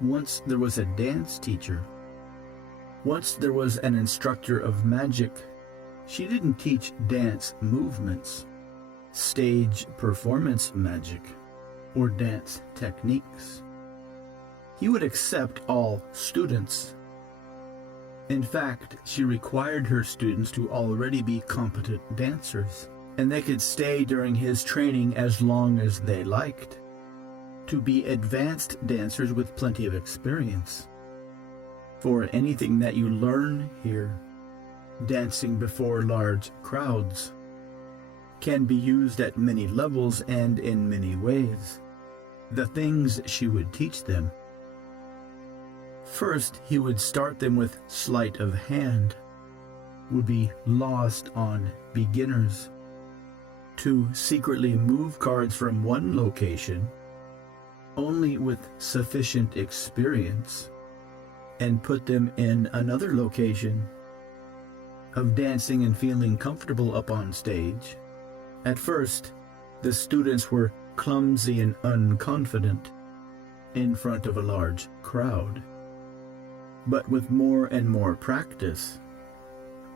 Once there was a dance teacher. Once there was an instructor of magic. She didn't teach dance movements, stage performance magic, or dance techniques. He would accept all students. In fact, she required her students to already be competent dancers, and they could stay during his training as long as they liked, to be advanced dancers with plenty of experience. For anything that you learn here, dancing before large crowds, can be used at many levels and in many ways. The things she would teach them. First, he would start them with sleight of hand, would be lost on beginners, to secretly move cards from one location, only with sufficient experience, and put them in another location, of dancing and feeling comfortable up on stage. At first, the students were clumsy and unconfident in front of a large crowd. But with more and more practice,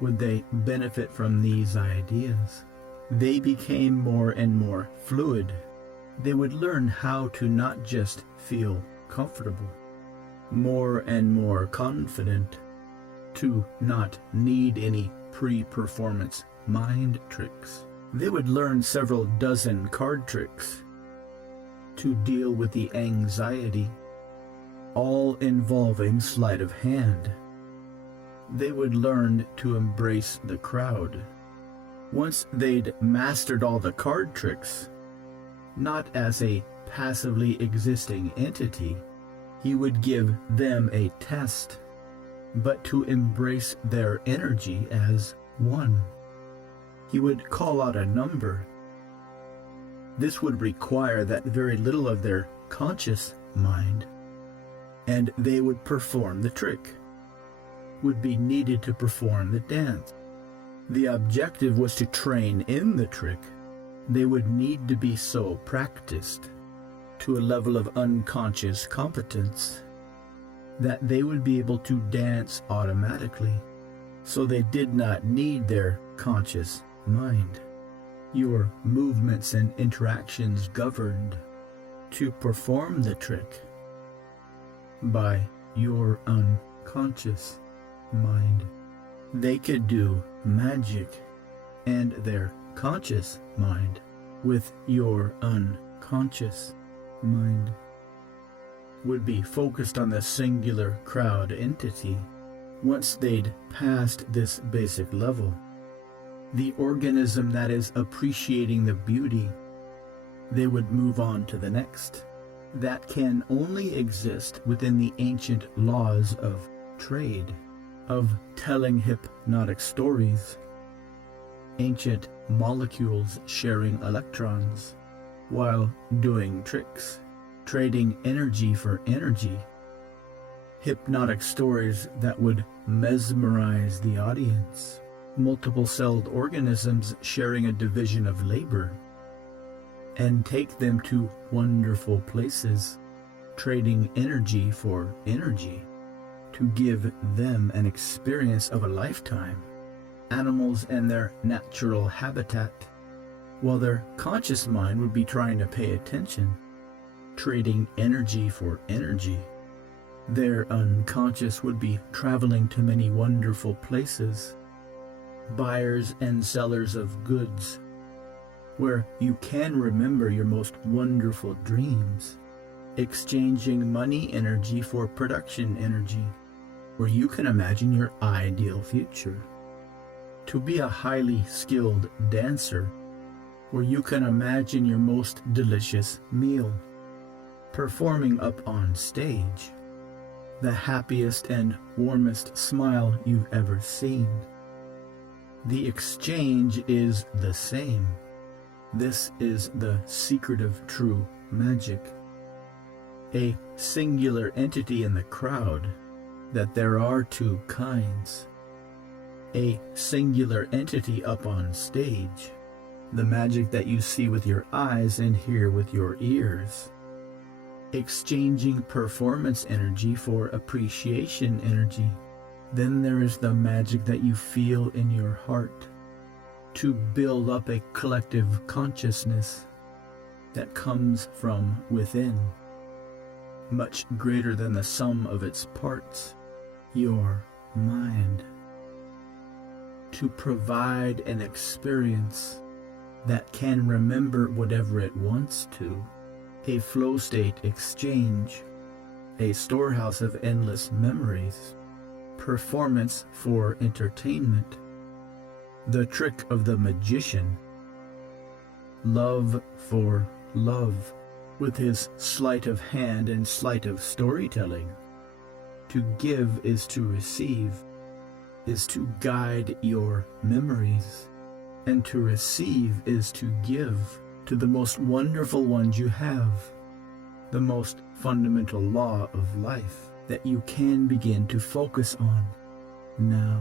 would they benefit from these ideas? They became more and more fluid. They would learn how to not just feel comfortable, more and more confident, to not need any pre-performance mind tricks. They would learn several dozen card tricks to deal with the anxiety, all involving sleight of hand. They would learn to embrace the crowd. Once they'd mastered all the card tricks, not as a passively existing entity, he would give them a test, but to embrace their energy as one. He would call out a number. This would require that very little of their conscious mind, and they would perform the trick, would be needed to perform the dance. The objective was to train in the trick. They would need to be so practiced to a level of unconscious competence that they would be able to dance automatically, so they did not need their conscious mind. Your movements and interactions governed to perform the trick by your unconscious mind. They could do magic and their conscious mind with your unconscious mind. Would be focused on the singular crowd entity. Once they'd passed this basic level, the organism that is appreciating the beauty, they would move on to the next. That can only exist within the ancient laws of trade, of telling hypnotic stories, ancient molecules sharing electrons while doing tricks, trading energy for energy, hypnotic stories that would mesmerize the audience, multiple-celled organisms sharing a division of labor, and take them to wonderful places, trading energy for energy, to give them an experience of a lifetime, animals and their natural habitat, while their conscious mind would be trying to pay attention, trading energy for energy. Their unconscious would be traveling to many wonderful places, buyers and sellers of goods, where you can remember your most wonderful dreams, exchanging money energy for production energy, where you can imagine your ideal future. To be a highly skilled dancer, where you can imagine your most delicious meal, performing up on stage, the happiest and warmest smile you've ever seen. The exchange is the same. This is the secret of true magic. A singular entity in the crowd, that there are two kinds. A singular entity up on stage, the magic that you see with your eyes and hear with your ears. exchanging performance energy for appreciation energy. Then there is the magic that you feel in your heart to build up a collective consciousness that comes from within, much greater than the sum of its parts, your mind, to provide an experience that can remember whatever it wants to, a flow state exchange, a storehouse of endless memories, performance for entertainment, the trick of the magician, love for love, with his sleight of hand and sleight of storytelling. To give is to receive, is to guide your memories, and to receive is to give to the most wonderful ones you have, the most fundamental law of life that you can begin to focus on now.